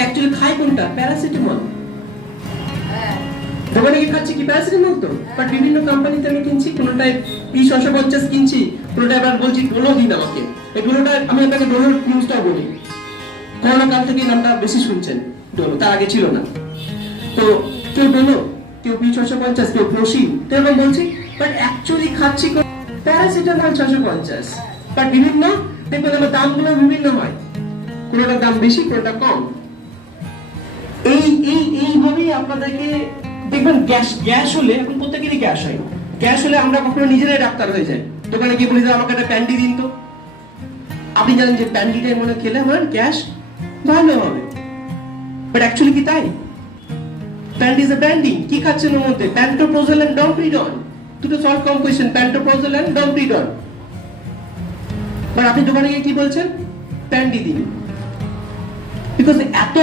Actually খাই কোনটা? Paracetamol. দোকানে গিয়ে খাচ্ছি কি প্যারাসিটামল তো, বাট বিভিন্ন কোম্পানিতে আমি কিনছি, কোনোটায় P650 কিনছি, কোনোটায় আবার বলছি ডোলো দিন আমাকে। এই ডোলোটা আমি আপনাকে ডোলোর নিউজটাও বলি, করোনা কাল থেকে নামটা বেশি শুনছেন ডোলো, তার আগে ছিল না। তো কেউ ডোলো, কেউ P650, কেউ প্রোসিন, তো এরকম বলছি, বাট অ্যাকচুয়ালি খাচ্ছি প্যারাসিটামল 650। বাট বিভিন্ন দেখবেন আমার দামগুলো বিভিন্ন হয়, কোনোটার দাম বেশি, কোনোটা কম। এইভাবেই আপনাদেরকে দেখবেন গ্যাস হলে, এখন প্রত্যেকেরই গ্যাস হয়, গ্যাস হলে আমরা কখনো নিজেরাই ডাক্তার হয়ে যাই, দোকানে গিয়ে বলি আমাকে একটা প্যান্ডি দিন তো। আপনি জানেন যে প্যান্ডিটাই মনে খেলে আমার গ্যাস ভালো হবে, বাট অ্যাকচুয়ালি কি তাই? প্যান্ডি ইজ এ ব্যান্ডিং। কি খাচ্ছেন ওর মধ্যে? প্যান্টোপ্রোজল এন্ড ডমপ্রিডন, দুটো সল্ট কম্পোজিশন, প্যান্টোপ্রোজল এন্ড ডমপ্রিডন। বাট আপনি দোকানে গিয়ে কি বলছেন? প্যান্ডি দিন, বিকজ এত